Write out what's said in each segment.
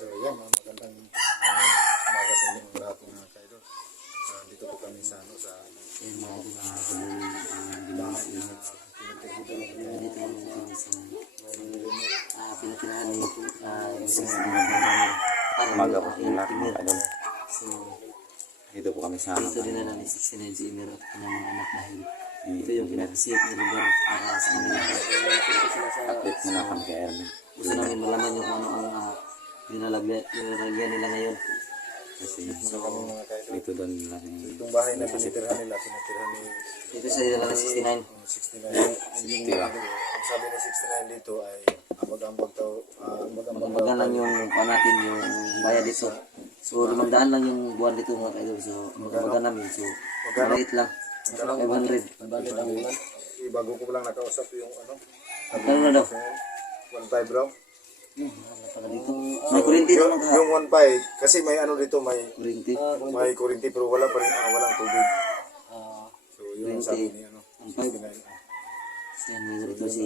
So yan, magandang umaga sa inyo lahat mga kaidol. Dito po kami sa umaga po sa lahat mga kaidol. Dito po kami sa Dito din na ni 69 si Emir at kanyang mga anak dahil ito yung pinaka-safe na lugar para sa kanila. update muna kami kay Erwin. Gusto namin malaman yung ano ang nilalagyan nila ngayon. Kasi mga kaidol. dito doon nila Itong bahay na pinitirhan nila, ni Dito sa nila ng 69. 69. Ang sabi ni 69 dito ay ambag-ambag daw, Magbaga lang yung natin yung bayad dito. So 500 lang yung buwan dito mga kaidol. So magbaga namin. So maliit lang. 500. Bago ko lang nakausap yung Magkano na daw? 1.5 raw. Dito. May kurinti Yung, naman ka. yung 1.5 kasi may dito, Kurinti. may kurinti pero wala pa rin, walang tubig. So yun ang sabi ni Ang 5. 69. Yan, may dito si...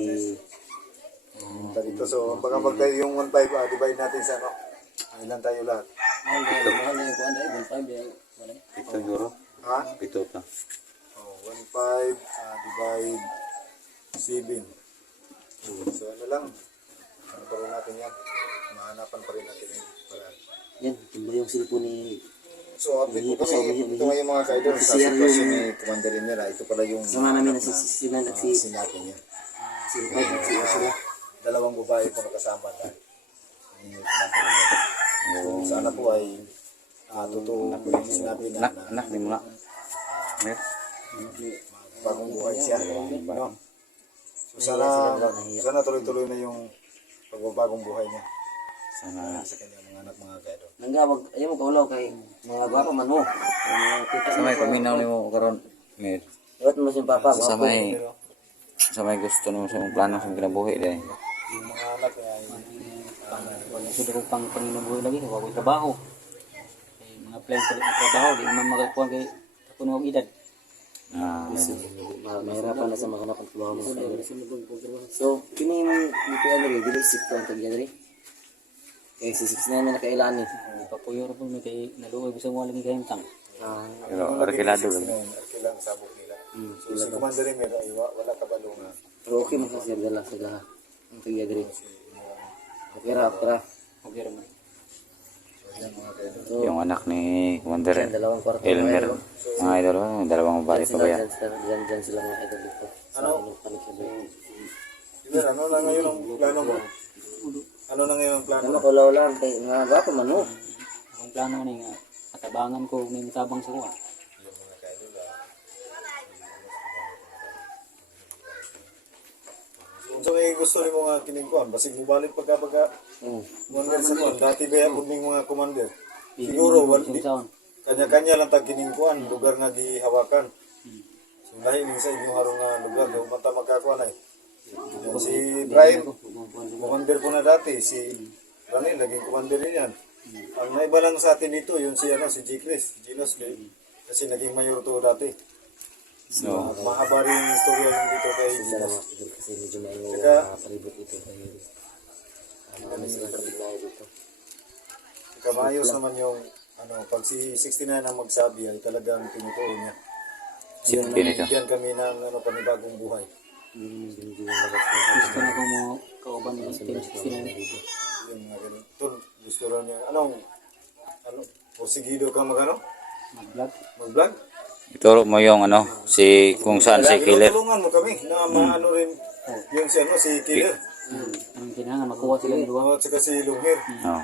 Punta dito. So baka tayo yung 1.5, divide natin sa ilan tayo lahat. Pito euro. Ha? Pito pa. 1.5 divide 7. So ano lang, pa rin natin yan. Mahanapan pa rin natin yung paraan. Yan, tumba yung cellphone ni... So update po kami. Ito nga yung mga kaidol sa sitwasyon ni Commander Emira. Ito pala yung Sama namin na si 69 at si... sinabi niya. 05 at si Ursula. Dalawang babae po nakasama dahil ni Commander Emira. Sana po ay totoo yung sinabi na Anak din mo nga. Mer. bagong buhay siya. No? So sana tuloy-tuloy na yung pagbabagong buhay niya Sana sa kanyang mga anak, mga kaidol. Nanggawag, ayaw mo kaulaw kay mga gwapa man mo. Mga kita sa may paminaw ni mo karon. Mer. Iwat mo siyang papa. Sa may gusto nimo sa imong plano sa kinabuhi dai. Yung mga anak niya ay Siguro pang panginabuhi lagi kay wala trabaho. Kay mga plan sa trabaho di man magakuha kay puno og edad. Mahirapan na sa mga hanap ng trabaho mo. So, kini mong dito ano rin, dili isip ko ang tagyan rin. Kaya si 69 na nakailan eh. Di pa puyo ra po may kay naluoy bisag wala lagi kahimtang. Pero arkilado lang. kailangan sabog nila. So si Commander Emira ay wala kabalo nga. Pero okay mo kasi dala sa lahat. Ang tagyan rin. Okay ra. Okay ra man. Yan mga kaidol. So, Yung anak ni Commander yan, dalawang kwarto. Elmer. Mga idol, dalawang babae pa ba yan? Diyan sila mga idol dito. Sa ano? Emira, ano na ngayon ang plano mo? Ano na ngayon ang plano Ano mo? kaulaw lang kay mga gwapa man mo. Ang plano ni nga katabangan ko may mitabang sa kuha. Yung mga kaidol So may gusto ni mga kiningkuan, basig mo balik pagka commander sa kuan. Dati ba yung mga commander? Siguro Sound. kanya-kanya lang tag kiningkuan, lugar nga gihawakan. So lahi ning sa inyo harong nga lugar, daw mata magkakuan ay. Si Brian, commander ko na dati, si Ranil, naging commander din yan. Ang naiba lang sa atin dito, yun si G. Chris, Ginos, kasi naging mayor to dati. So, mahaba rin yung istorya lang dito kay Ginos. Kasi medyo may palibot ito dahil ano sila kapitbahay dito. Kamayos naman yung pag si 69 ang magsabi ay talagang tinuturo niya. Sipin ito. Bigyan kami ng panibagong buhay. Gusto na ko mo kauban ni Team 69. Yung mga ganun. Tol, gusto raw niya. Posigido ka mag-vlog? Mag-vlog? Ituro mo yung si kung saan si Killer. Tulungan mo kami na maano rin yung si Killer. Ang kailangan makuha sila yung duwa. At saka si Lunghir. Oh.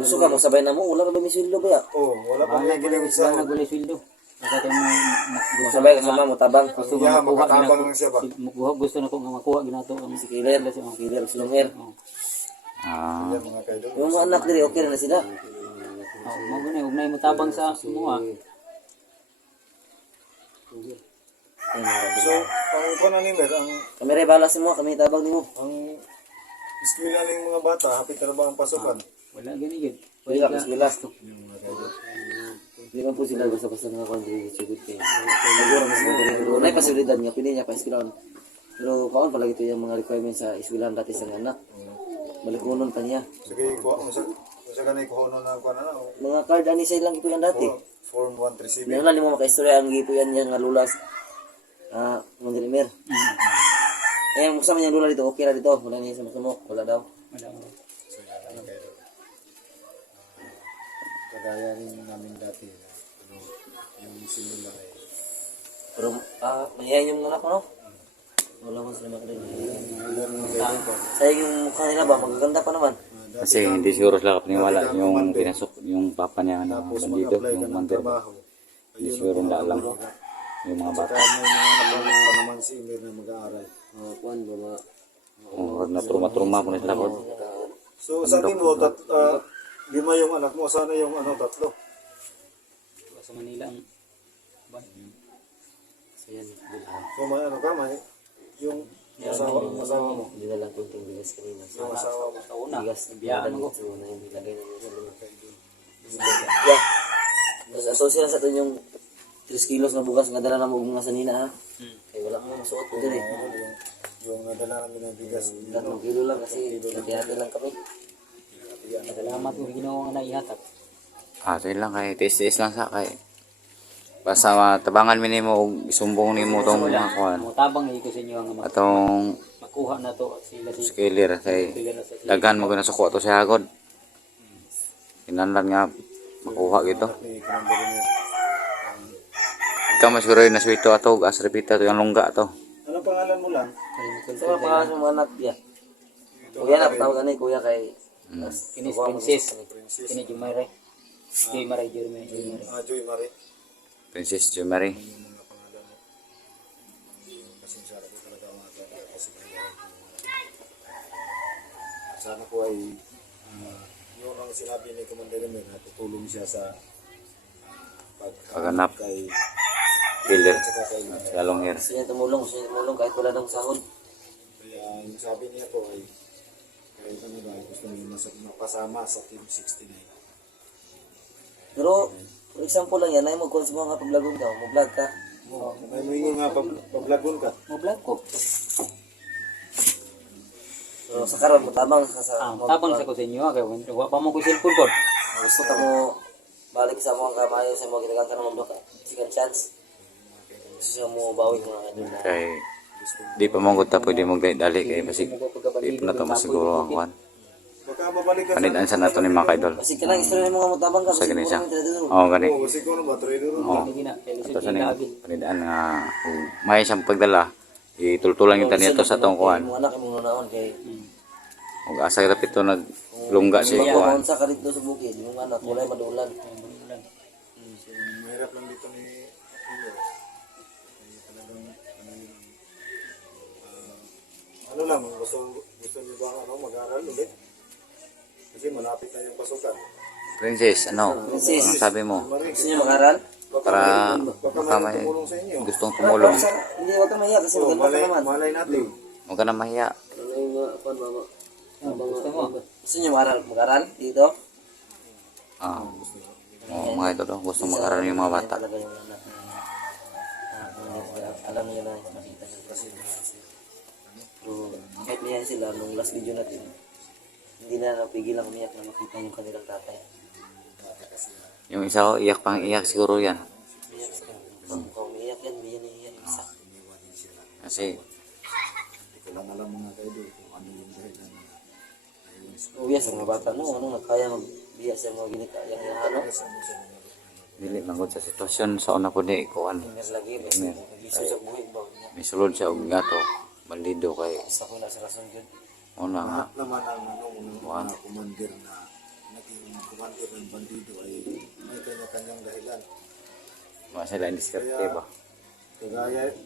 Gusto ka mo sabay na mo, wala ka ba may sweldo ba ya? Wala pa may ginawin sa Sana gulay sweldo. Kasi tayo Sabay kasama mo tabang. gusto ko Yeah, makuha makatabang ginato. lang siya ba? Gusto na ko nga makuha ginato ang Si Killer, Killer, si Lunger. Yan mga kaidol. Yung mga anak diri okay na sila. magunay ugnay mo tabang sa mga. So, ang kunan ni Mer, Kami rin balas mo, kami tabang nimo. ang eskwela ng mga bata, hapit na ba ang pasukan? Wala gani gid. Wala ka sila. Yung mga kaidol. Hindi man po sila basta-basta nga country sugod kay. Siguro mas magaling. May pasilidad niya, pili niya pa eskwelahan. Pero kaon pala ito yung mga requirements sa eskwelahan dati sa anak. Balikunon pa niya. Sige, kuha mo sa Kung sa ganay kuhono na kuha na Mga card ani sa ilang gipuyan dati. Form 137. Meron lang mo makaistorya ang gipuyan niya nga lulas. Mandirimer. Eh, ang sama niya lula dito, okay ra dito. Wala niya sa masumok. Wala daw. Wala mo. Kagaya rin namin dati na yung simula ay Pero, mahihayin yung anak ko, no? Wala ko sila makalimutan. Sayang yung mukha nila ba? Magaganda pa naman. Kasi hindi siguro sila kapaniwala yung pinasok yung papa niya na tapos bandido, mag-apply ka yung ng mandir. trabaho. Hindi siguro nila alam yung mga bata. Saka may mga anak pa naman si Emir na mag-aaral. Kuan ba ba? Kung na truma-truma po na sila. So sabi mo, 5 yung anak mo, sana yung 3. Sa Manila ang So yan, So may ka, may yung asawa mo. hindi na lang kunting bigas kanina. So, Yung asawa mo. sa una. bigas Biyaan mo ko. So, na hindi lagay na nila sa Yeah. Tapos aso sila sa ito yung 3 kilos na bugas nga dala na mo mga sanina ha. Kaya wala kang masuot ko din eh. Yung nadala namin ng bigas. 3 kilo lang kasi hati-hati lang kami. Salamat mo ginawa nga naihatag. Ito lang kay tis lang sa kay. Basta matabangan minimo og isumbong nimo tong mga kuan. Tabang ko sa inyo ang Atong makuha na to sila si scaler kay daghan mo gina suko to sa hagod. Kinahanglan nga makuha gito. Ni Commander Emir. Ikaw masuro na suito ato gas repita to yung lungga to. Anong pangalan mo lang? Sa mga pangalan ng mga anak ya. Kuya na, tawag ni kuya kay Kinis Princess. Kini Jumare. Jumare. Joy Marie. Princess Jumari. Mga pangalan mo. Pasensya ko talaga mga kaya kasi sana po ay yun ang sinabi ni Commander Emir na tutulong siya sa Paghanap. kay Killer. saka kay Sa long hair. gusto niya tumulong kahit wala ng sahod. kaya yung sabi niya po ay kahit ano ba gusto niya mapasama sa Team 69. Pero, for example lang yan, ay mag-consume mga paglagon ka, mag-vlog ka. May mingo nga pablagon ka. Mo vlog ko. Pero sa karon mo tabang ka sa Tabang sa ko sa inyo kay wa pa mo ko cellphone ko. gusto ka mo balik sa mga kamayo sa mga ginagang ka naman ka. Second chance. Gusto mo bawi mga idol na. Kay di pa mong ta pwede mo dali kay basig di pa na to masiguro ang kuan. Baka mabalik ka Panidan sa nato ni mga kaidol. Kasi ka lang istorya ng mga matabang ka. Sa Kasi ganun siya. mo dito. Oo, gani. Oo, kasi kung ano ba, trader ron. Oo. Hindi na Ito sa nila. Panidan nga kung may siyang pagdala, itultulan yung taniya to sa tong kuan. Mga anak mo naon kay Ug asa kita pito naglungga si kung kuan. sa ka dito sa bukid, yung anak walay madulan. So, mahirap lang dito ni Emir. Talagang ano lang, gusto niyo ba mag-aral ulit? Kasi malapit na yung pasukan. Princess, ano? Princess. Anong sabi mo? Gusto niyo mag-aral? Para Baka may may tumulong sa inyo. gustong tumulong. Hindi, wag kang mahiya kasi So, maganda ka naman. malay natin. Huwag ka na mahiya. Ano yung mga mama? Gusto mo? Gusto niyo mag-aral dito? Ah. Mga ito daw, gustong mag-aral yung mga bata. Talaga yung anak na alam niyo na makita niyo kasi pero kahit niyan sila nung last video natin hindi na napigilan umiyak na makita yung kanilang tatay. Yung isa ko, iyak pang iyak siguro yan. Umiyak sila. Kung umiyak yan, hindi yan iiyak isa. Kasi, Hindi ko lang alam mga kaidol kung ano yung dahilan. Uwiya sa mga bata mo, ano, nagkaya magbiya sa mga ginikayang yung ano. dili mangod sa sitwasyon sa una ko di kuan. Ingat lagi, nag-iso sa buhay ba? May sulod siya og gato. Bandido kay Isa ko na sa rason yun. una nga. Lahat naman ang mga commander na naging commander ng bandido ay may kanya-kanyang dahilan. Mga sila indiskarte ba?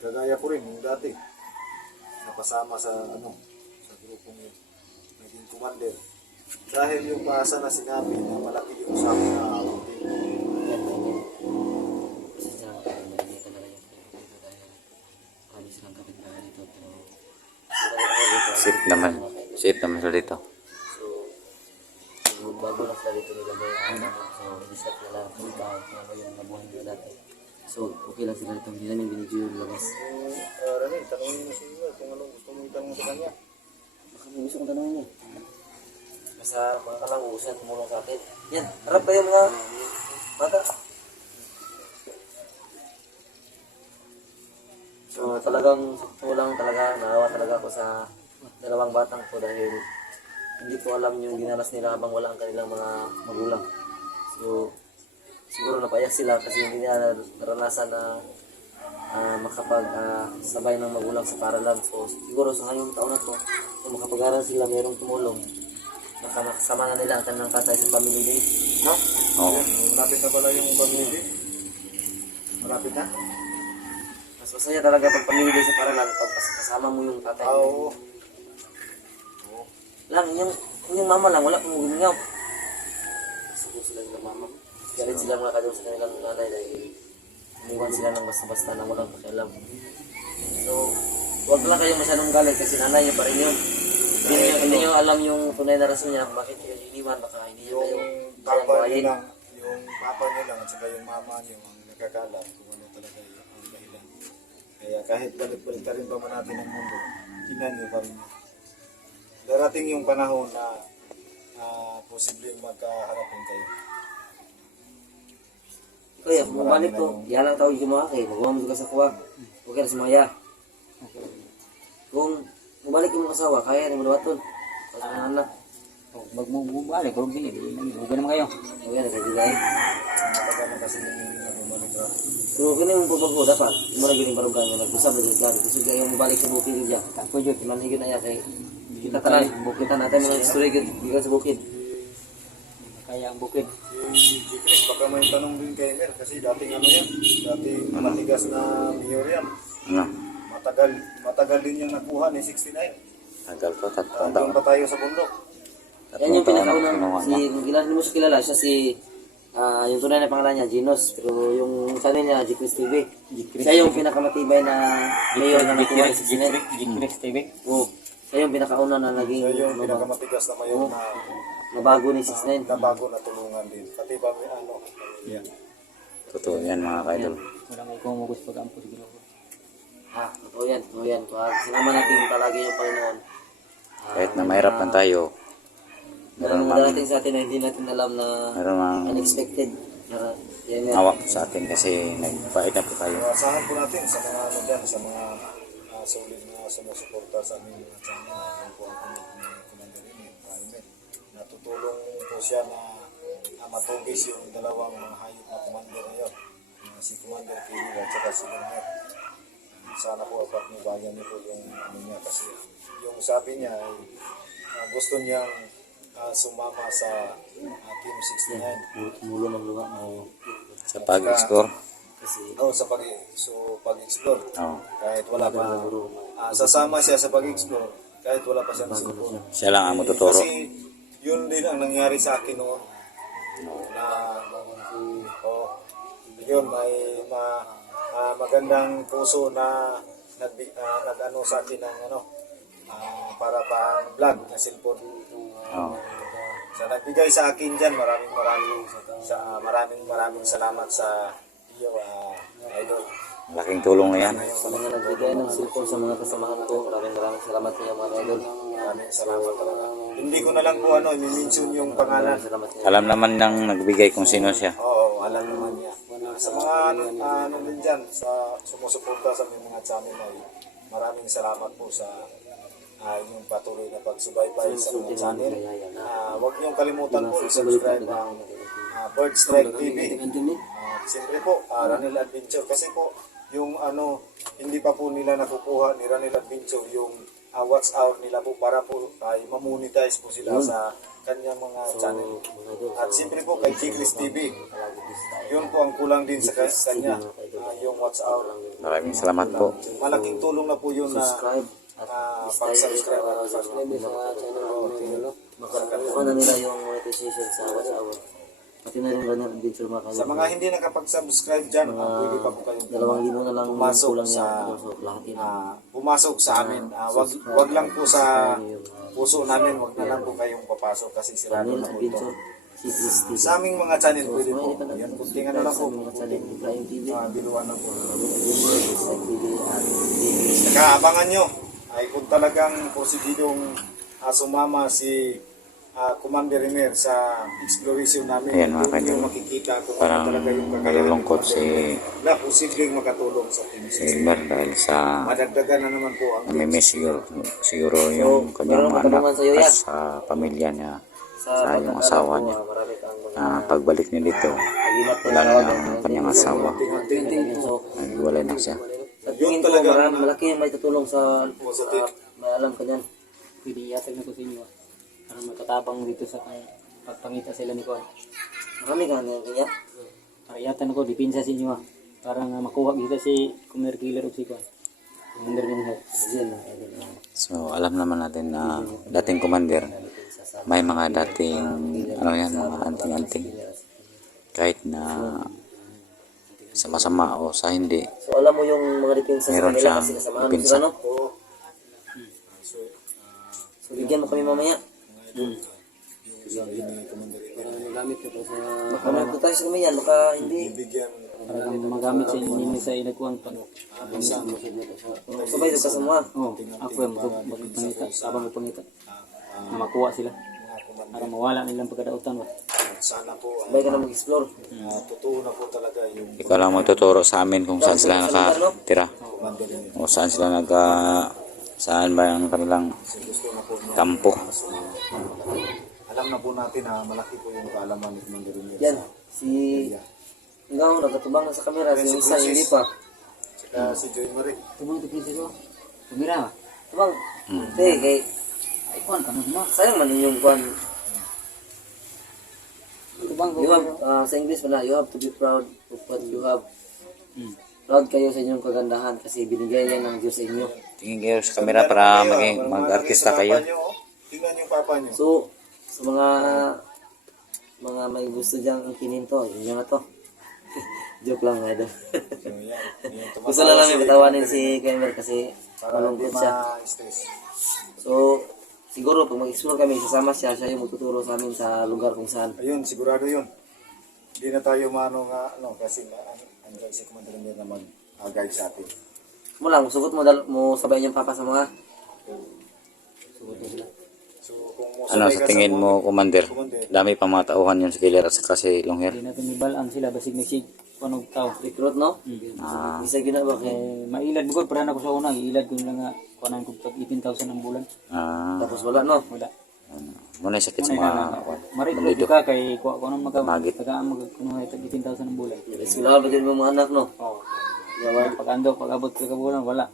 Kagaya ko rin yung dati. Napasama sa sa grupong yun. Naging commander. Dahil yung paasa na sinabi na malaki yung usapan na awang Yan, ganyan. Kasi sa mga talaga yung dito dahil marami silang kapitbahay dito. Pero Safe naman. Safe naman sila dito. So, bago na sila dito nilagay ang namin. So, reset na lang kung ano yung nabuhay nila dati. So, okay lang sila dito. Hindi namin binidyo yung labas. Rene, tanongin mo si Iwa kung anong gusto mong itanong sa kanya. Baka may gusto kong tanongin niya. Basta mga kalangusan tumulong sa atin. Yan, harap kayo mga bata. So talagang kulang talaga, naawa talaga ako sa dalawang batang ko dahil hindi ko alam yung dinanas nila habang wala ang kanilang mga magulang. So siguro napaiyak sila kasi hindi nila naranasan na makapag-sabay ng magulang sa paralan. So siguro sa ngayong taon na to, kung makapag-aral sila, mayroong tumulong, nakasama na nila ang kanilang tatay sa family day. No? Oo. Malapit na pala yung pamilya. Malapit na? Mas masaya talaga pag family day sa paralan pag kasama mo yung tatay. Oo. Lang, yung mama lang, wala pong gumingaw. Siguro sila ng mama. Galit sila mga kadol sa kanilang nanay dahil iniwan sila ng basta-basta na walang pakialam. So, huwag lang kayo masyadong galit kasi nanay niya pa rin yun. Hindi niyo alam yung tunay na rason niya kung bakit kayo iniwan, baka hindi niyo kayo Yung kayang papa niyo buhayin. lang, yung papa niyo lang at saka yung mama niyo ang nakakalam kung ano talaga yung ang dahilan. Kaya kahit balik-balik ka rin pa man natin ang mundo, kinan niyo pa rin. Darating yung panahon na posibleng magkaharapin kayo. Kaya kung bumalik ko, yan lang tawag yung mga kay, magmamag ka sa kuwag. Huwag ka na sumaya. Kung bumalik yung mga asawa, kaya rin malawaton. Kasi mga anak, Wag mo bumalik, huwag naman kayo. huwag yan, nagkagilay. Matagal na kasi hindi na bumalik ra. So, kini yung pagbago dapat, mo na gining barugan nga, nag-usap na gari. Kasi kayo mabalik sa bukid niya. Tako yun. Manhigit na yan kay, kita tanan, bukitan natin mga history gikan sa bukid. Kaya ang bukid. Si Chris, baka may tanong din kay Mer kasi dating ano yan, dating matigas na mayor yan. Ano? Matagal din yung nakuha ni 69. Tagal po, 3 Doon taon. pa tayo sa bundok. Yan yung 3 taon na pinakaunang, kinuha si, niya. kung kilala mo siya kilala, siya si, yung tunay na pangalan niya, Ginos. Pero yung channel niya, G-Chris TV. Siya yung pinakamatibay na mayor na nakuha ni 69. G-Chris TV. Oo. Siya yung pinakauna na naging, Siya yung pinakamatigas na mayor na nabago ni 69. nabago na tulungan din. Pati ba may ano? Yan. Totoo yan mga kaidol. Wala may kumugos pag-ampo sa Ginoo. Totoo yan, totoo yan. Salamat natin palagi yung Panginoon. Kahit na mahirap man tayo, meron Meron mang darating sa atin na hindi natin alam na meron mang unexpected. Yan yan. awak sa atin kasi nagpait na po tayo. Asahan po natin sa mga ano dyan, sa mga solid na sumusuporta sa aming mga channel. Yan po ang Commander Amy, Private. Natutulong po siya na matugis yung dalawang mga hayop na commander ngayon. Si Commander Kenny at saka si Bernard. Sana po patnubayan niyo po yung ano niya kasi yung sabi niya ay gusto niyang sumama sa Team 69. Mulo ng luha. Sa pag-score. Sa pag-explore. Oo. Kahit wala pa sasama siya sa pag-explore kahit wala pa siyang cellphone. Siya lang ang matuturo. Kasi yun din ang nangyari sa akin noon. Na yun may magandang puso na nag-ano sa akin ng para pang vlog na cellphone. Oo. Sa nagbigay sa akin diyan, maraming salamat sa iyo, idol. Malaking tulong na yan. Sa mga nagbigay ng cellphone sa mga kasamahan ko, maraming salamat niya mga idol. Maraming salamat talaga. Hindi ko na lang po i-mention yung pangalan. Salamat niya. Alam naman ng nagbigay kung sino siya. Oo, alam naman niya. Sa mga ano din dyan, sa sumusuporta sa mga channel ay maraming salamat po sa inyong patuloy na pagsubaybay sa mga channel. Huwag niyong kalimutan po i-subscribe ang Bird Strike TV. Siyempre po, Ranil Adventure. Kasi po, yung hindi pa po nila nakukuha ni Ranil Adventure yung watch hour nila po para po ay mamonetize po sila sa kanyang mga channel. At siyempre po kay Chiclis TV, yun po ang kulang din sa kanya, yung watch hour. Maraming salamat po. Malaking tulong na po yun na Subscribe at pag-subscribe at subscribe sa channel namin. Makakuha na nila yung monetization sa watch hour. Pati na rin Runner Adventure mga sa mga hindi nakapag-subscribe dyan, pwede pa po kayong 2,000 na lang pumasok kulang sa sa lahat yun. pumasok sa amin. Wag lang po sa puso namin, wag na lang po kayong papasok kasi sirado Runner na po ito. Adventure, Chiclis TV. Sa aming mga channel pwede po. Yan, kunting ano lang po. Mga channel ni Prime TV, Biluan na po. Strike TV, at Saka abangan nyo ay kung talagang posididong sumama si Commander Remer sa exploration namin. Ayan, mga Doon kaidol. yung makikita kung Parang ano talaga yung kakayahan nalulungkot ng si Commander na posibleng makatulong sa team. Elmer dahil sa Madagdagan na naman po ang namimiss siguro yung kanyang meron mga katanungan anak sa iyo, at yan. sa pamilya niya, Sa sa yung pagkakaalam asawa ko, niya. marami kang mga Pagbalik niya dito, aginat na wala na tawag, ang kanyang asawa. So, Naghiwalay na siya. sa tingin ko, malaki yung may tutulong sa may alam ka dyan. Pwede iatag na ko sa inyo. Para magkatabang dito sa pagpangita sila ni Kuan. Marami ka nga kanya. Para iatan ko, dipinsa sa inyo. Para nga makuha kita si Commander Killer o si Kuan. Commander Minher. So alam naman natin na dating commander, may mga dating mga anting-anting. Kahit na sa masama o sa hindi, So alam mo yung mga depensa sa meron kanila siyang kasi kasamahan mo depensa. sila, no? So bigyan mo kami mamaya. Baka magtutay sa kami yan, baka hindi. Para kang magamit sa inyo sa inagkuhan pa. Sabay ka sa mga. Oo, ako yung magpangita. Abang magpangita. Na makuha sila. Para mawala nilang pagkadautan ba. Sana po Sabay ka na mag-explore. totoo na po talaga yung ikaw lang magtuturo sa amin kung saan sila nakatira. O saan sila saan ba ang kanilang kampo. alam na po natin na malaki po yung kaalaman ni Commander Remer. Yan, si Ngaw, nakatubang na sa camera. Si isa, hindi pa. Saka si Joy Marie. Tumang ito prinsip ko. Tumira. Tubang. Hey, kay Ay, Kuan, kamu mo. sayang man yung kwan. Tubang ko. You have, sa English pala, you have to be proud of what you have. Proud kayo sa inyong kagandahan kasi binigay yan ng Diyos sa inyo. Tingin kayo sa camera para maging mag-artista kayo. Tingnan yung papa nyo. So, sa mga may gusto diyang angkinin to, yun na to. Joke lang, idol. Gusto na lang yung patawanin si Kemmer kasi malungkot siya. Stress. So, siguro pag mag-explore kami, sasama siya, siya yung magtuturo sa amin sa lugar kung saan. Ayun, sigurado yun. Hindi na tayo kasi andyan si Commander Remer na mag-guide sa atin. Mo lang, sugot mo sabay niyang papa sa mga. Sugot mo sila. So, kung Ano sa tingin mo, commander? Dami pa mga tauhan yun si Killer at saka si Longhair. Hindi natin ibalaan sila. Basig na si Kuan og tao. Recruit, no? Isa ginaba kay. Mailad bugod. Para na ko sa una. Ilad ko nila nga. Kuanan ko pag 18,000 ang bulan. Tapos wala, no? Wala. Muna sakit sa mga Marecruit ka kay kuha ko nang Magit. tagaan magkuno tag 18,000 ang bulan. Eskwela ba din mo mga anak, no? Oo. Yaman, Pag ando, pag abot ka bulan, wala.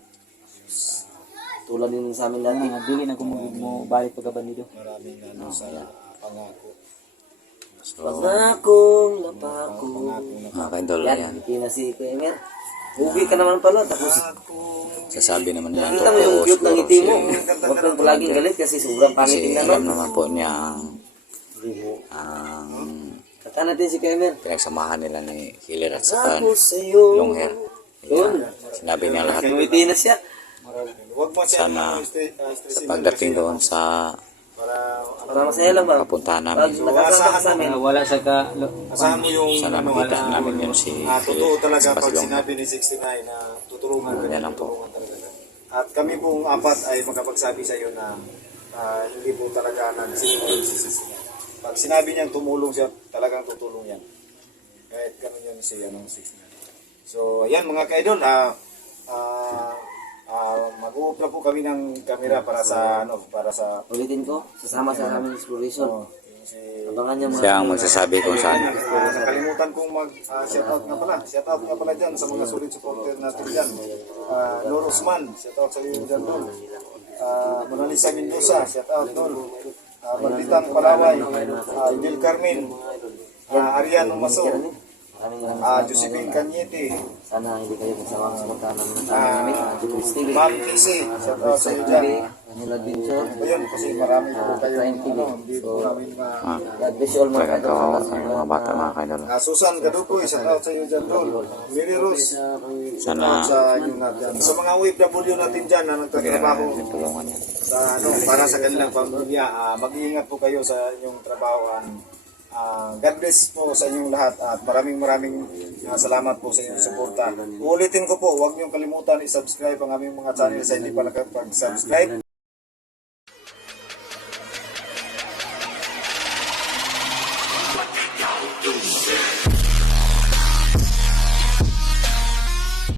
tulad din sa amin dati. Nga, dili na mo balik pagkaban dito. maraming sa pangako. Pangakong napako. mga kaidol. Yan, Yan. hindi na si Kemmer. Uwi ka naman pala, tapos Sasabi naman niya nakita mo yung cute ng siguro ngiti mo. Huwag kang palaging galit kasi sobrang pangit kasi tingnan, alam no? naman po niya ang Kaka natin si Kemmer. pinagsamahan nila ni Killer at saka Ako sa'yo. Longhair. Yun. Sinabi niya lahat. Ngiti na siya. Huwag mo siya Sana stressin pagdating doon sa para Para masaya lang ba? papuntahan Pag namin, nakasama ka sa amin, Wala sa ka... asahan mo yung sana makita namin yun si totoo talaga saka si pag Longhair. sinabi ni 69 na tutulungan ka Yan lang po. tutulungan talaga. At kami pong apat ay makapagsabi sa iyo na hindi po talaga nagsinungaling si 69. Pag sinabi niyang tumulong siya, talagang tutulong yan. Kahit ganun yun si 69. So, ayan mga kaidol, mag-uop na po kami ng camera para sa ulitin ko, sasama sa aming exploration. yung si Abangan niya mga Siya ang magsasabi kung saan. nakalimutan kong mag-shoutout nga pala. Shoutout nga pala dyan sa mga solid supporter natin dyan. Lorosman, shoutout sa iyo dyan doon. Monalisa Mendoza, shoutout doon. Banditang Palaway, Angel Carmen, Arian Maso, Josephine Cañete, sana hindi kayo magsawang sumunta ng namin. Jubilis TV. Ma'am PC, shoutout sa iyo dyan. Manila Adventure. Ayun, kasi marami po kayo. Prime TV. Hindi po namin God bless you all mga Talagang idol. kawawa sa mga bata mga kaidol. Susan Gadukoy, shoutout sa iyo dyan doon. Mary Rose, Sana sa inyo natin. Sa mga OFW natin dyan na nagtatrabaho tulungan niya. sa para sa kanilang pamilya, mag-iingat po kayo sa inyong trabaho. God bless po sa inyong lahat at maraming salamat po sa inyong suporta. Ulitin ko po, huwag niyong kalimutan i-subscribe ang aming mga channel sa hindi pa nakapag-subscribe.